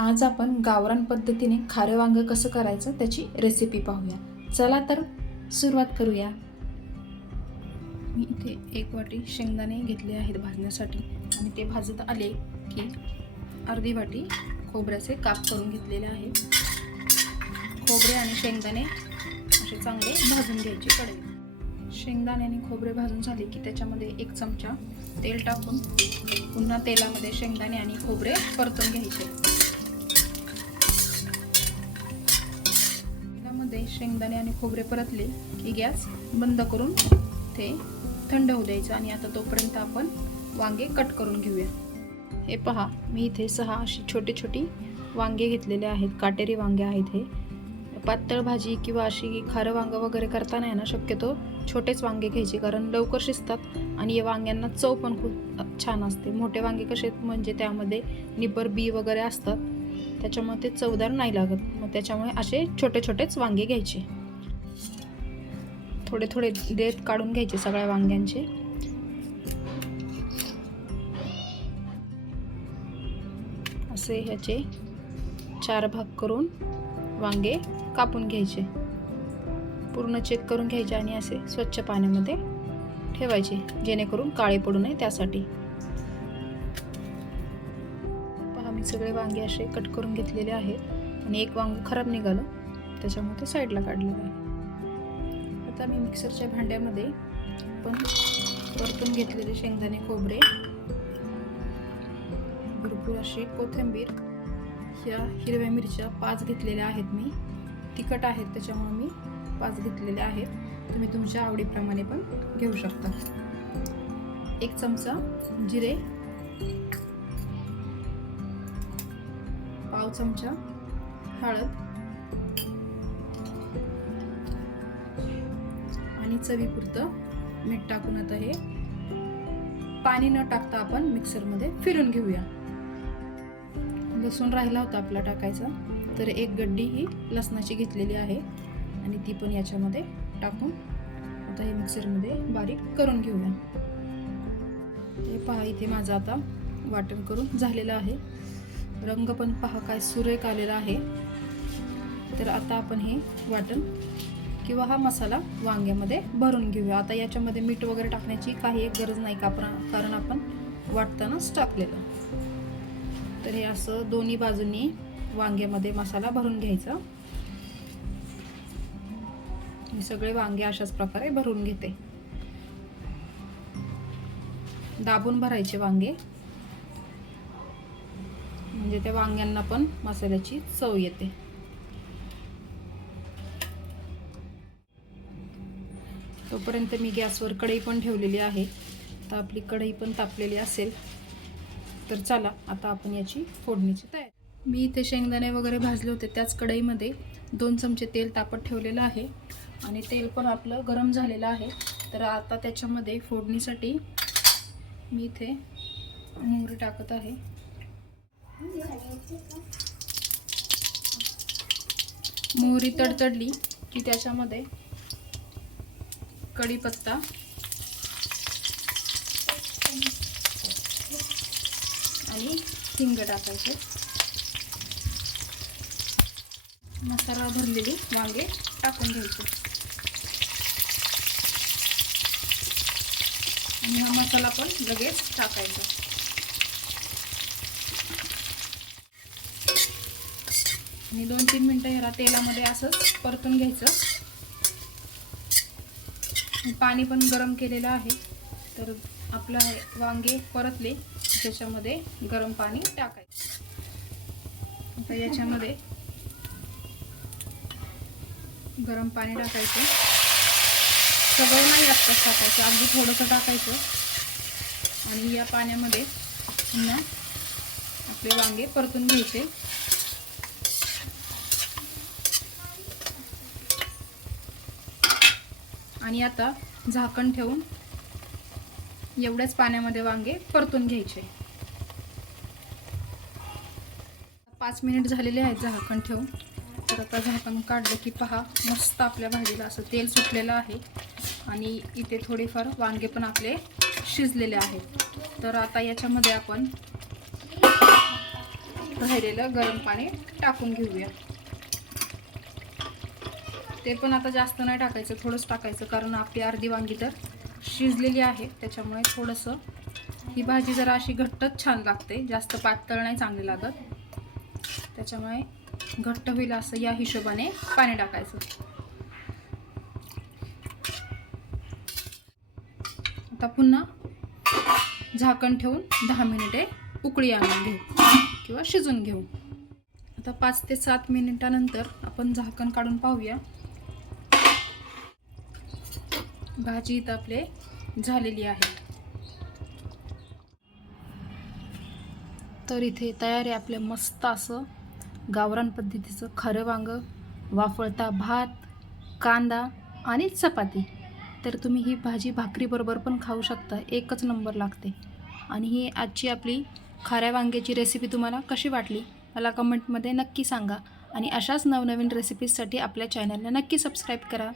आज आपण गावरान पद्धतीने खारं वांगं कसं करायचं त्याची रेसिपी पाहूया. चला तर सुरुवात करूया. मी इथे एक वाटी शेंगदाणे घेतले आहेत भाजण्यासाठी. आणि ते भाजत आले की अर्धी वाटी खोबऱ्याचे काप करून घेतलेले आहेत खोबरे आणि शेंगदाणे असे चांगले भाजून घ्यायचे कडे. शेंगदाणे आणि खोबरे भाजून झाले की त्याच्यामध्ये एक चमचा तेल टाकून पुन्हा तेलामध्ये शेंगदाणे आणि खोबरे परतून घ्यायचे. तेलामध्ये शेंगदाणे आणि खोबरे परतले की गॅस बंद करून ते थंड होऊ द्यायचं आणि आता तोपर्यंत आपण वांगे कट करून घेऊया. हे पहा मी इथे सहा अशी छोटी छोटी वांगे घेतलेले आहेत. काटेरी वांगे आहेत हे. पातळ भाजी किंवा अशी खारं वांगं वगैरे करताना आहे ना शक्यतो छोटेच वांगे घ्यायचे कारण लवकर शिजतात आणि या वांग्यांना चव पण खूप छान असते. मोठे वांगे कसे म्हणजे त्यामध्ये निबर बी वगैरे असतात. त्याच्यामुळे ते चवदार नाही लागत. मग त्याच्यामुळे असे छोटे छोटेच वांगे घ्यायचे. थोडे थोडे देत काढून घ्यायचे सगळ्या वांग्यांचे. असे ह्याचे चार भाग करून वांगे कापून घ्यायचे. पूर्ण चेक करून घ्यायचे आणि असे स्वच्छ पाण्यामध्ये ठेवायचे जेणेकरून काळे पडू नये त्यासाठी. सगळे वांगे असे कट करून घेतलेले आहेत. आणि एक वांग खराब निघालं. त्याच्यामुळे ते साईडला काढलेलं आहे आता मी मिक्सरच्या भांड्यामध्ये पण परतून घेतलेले शेंगदाणे खोबरे भरपूर अशी कोथिंबीर ह्या हिरव्या मिरच्या पाच घेतलेल्या आहेत मी. तिखट आहेत त्याच्यामुळे मी पाच घेतलेल्या आहेत. तुम्ही तुमच्या आवडीप्रमाणे पण घेऊ शकता. एक चमचा जिरे पाव चमचा हळद आणि चवीपुरतं मीठ टाकून आता हे पाणी न टाकता आपण मिक्सरमध्ये फिरून घेऊया. लसूण राहिला होता आपला टाकायचा तर एक गड्डी ही लसणाची घेतलेली आहे आणि ती पण याच्यामध्ये टाकून आता हे मिक्सरमध्ये बारीक करून घेऊया. हे पहा इथे माझं आता वाटण करून झालेलं आहे. रंग पण पहा काय सुरेख आलेला आहे. तर आता आपण हे वाटण किंवा हा मसाला वांग्यामध्ये भरून घेऊया. आता याच्यामध्ये मीठ वगैरे टाकण्याची काही एक गरज नाही का? कारण आपण वाटतानाच टाकलेलं. तर हे असं दोन्ही बाजूंनी वांग्यामध्ये मसाला भरून घ्यायचा. मी सगळे वांगे अशाच प्रकारे भरून घेते. दाबून भरायचे वांगे. म्हणजे त्या वांग्यांना पण मसाल्याची चव येते. तोपर्यंत मी गॅसवर कढई पण ठेवलेली आहे. तर आपली कढई पण तापलेली असेल तर चला आता आपण याची फोडणीची तयारी मी इथे शेंगदाणे वगैरे भाजले होते त्याच कढईमध्ये दोन चमचे तेल तापत ठेवलेलं आहे. आणि तेल पण आपलं गरम झालेलं आहे. तर आता त्याच्यामध्ये फोडणीसाठी मी इथे मोहरी टाकत आहे. मोहरी तडतडली की त्याच्यामध्ये कढीपत्ता. आणि हिंग टाकायचे. मसाला भरलेली वांगे टाकून घ्यायचे. आणि हा मसाला पण लगेच टाकायचा. आणि दोन तीन मिनटं ह्याला तेलामध्ये असंच परतून घ्यायचं. पाणी पण गरम केलेलं आहे. तर आपलं वांगे परतले त्याच्यामध्ये गरम पाणी टाकायचं. आता याच्यामध्ये गरम पाणी टाकायचं. सगळं नाही आत्ताच टाकायचं अगदी थोडंसं टाकायचं. आणि या पाण्यामध्ये पुन्हा आपले वांगे परतून घ्यायचे. आणि आता झाकण ठेवून एवढ्याच पाण्यामध्ये वांगे परतून घ्यायचे. पाच मिनिट झालेले आहेत झाकण ठेवून. तर आता झाकण काढलं की पहा मस्त आपल्या भाजीला असं तेल सुटलेलं आहे. आणि इथे थोडेफार वांगे पण आपले शिजलेले आहेत. तर आता याच्यामध्ये आपण राहिलेलं गरम पाणी टाकून घेऊया. ते पण आता जास्त नाही टाकायचं थोडंच टाकायचं कारण आपली अर्धी वांगी तर शिजलेली आहे त्याच्यामुळे थोडंसं ही भाजी जरा अशी घट्टच छान लागते जास्त पातळ नाही चांगली लागत. त्याच्यामुळे घट्ट होईल असं या हिशोबाने पाणी टाकायचं. आता पुन्हा झाकण ठेवून दहा मिनिटे उकळी आणून घेऊ किंवा शिजून घेऊ. आता पाच ते सात मिनिटानंतर आपण झाकण काढून पाहूया. भाजी इथं आपले झालेली आहे. तर इथे तयार आहे आपलं मस्त असं गावरान पद्धतीचं खरं वांगं वाफळता भात कांदा आणि चपाती. तर तुम्ही ही भाजी भाकरीबरोबर पण खाऊ शकता एकच नंबर लागते. आणि ही आजची आपली खाऱ्या वांग्याची रेसिपी तुम्हाला कशी वाटली मला कमेंटमध्ये नक्की सांगा. आणि अशाच नवनवीन रेसिपीजसाठी आपल्या चॅनलला नक्की सबस्क्राईब करा.